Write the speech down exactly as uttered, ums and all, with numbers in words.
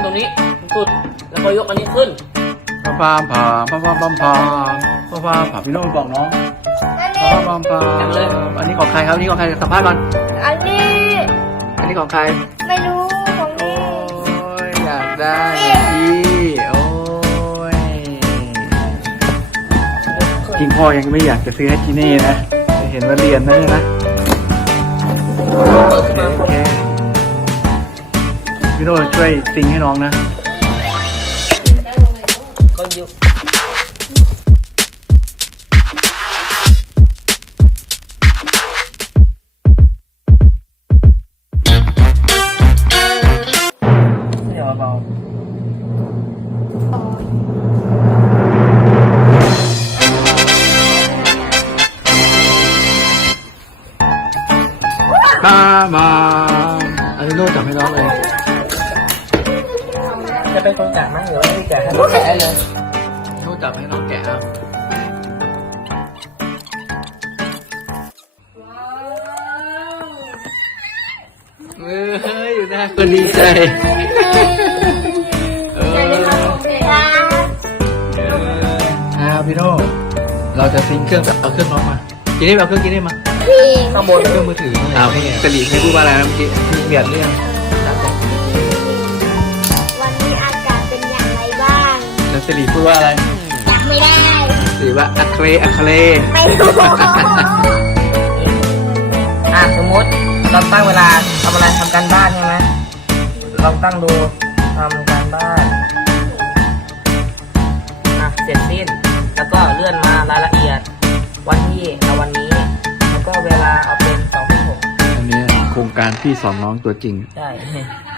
รงนี้สุดแล้วก็ยกอันนี้ขึ้นพามพามพามพามพามพามพามพามพามพี่โน้ตบอกน้องพามพามพามอันนี้ของใครครับอันนี้ของใครสัมภาษณ์ก่อนอันนี้อันนี้ของใครไม่รู้ของโอ้นี่ยอยากได้อย่างนี้โอ้ยจริงพ่อยังไม่อยากจะซื้อให้จีเน่นะเห็นว่าเรียนนะเนี่ยนะโอเคโอเคพี่โน้ตช่วยซิงให้น้องนะก็ยุบ เดี๋ยวเบามามาอันนี้โน้ตจับให้น้องเลยจะเป็นคนแกะไหมหรือว่าไม่แกะให้แกะได้เลยโน้ตจับให้น้องแกะครับเอ้ยอยู่นะก็ดีใจเอออ่าพี่โน่เราจะซิงเครื่องเอาเครื่องน้องมากินได้เอาเครื่องกินได้มาพี่ข้างบนเครื่องมือถืออ้าวสลีให้พูดว่าอะไรนะเมื่อกี้เบียดเรื่องวันนี้อากาศเป็นอย่างไรบ้างแล้วสลีพูดว่าอะไรจำไม่ได้สลีว่าอัคเลอัคเลไม่รู้อ่ะสมมติเราตั้งเวลาทำอะไรทำการบ้านใช่ไหมลองตั้งดูทำการบ้านอ่ะเสร็จสิ้นแล้วก็เลื่อนมารายละเอียด วันที่เอาวันนี้ แล้วก็เวลาเอาเป็นสองทุ่มหกอันนี้โครงการพี่สอนน้องตัวจริงใช่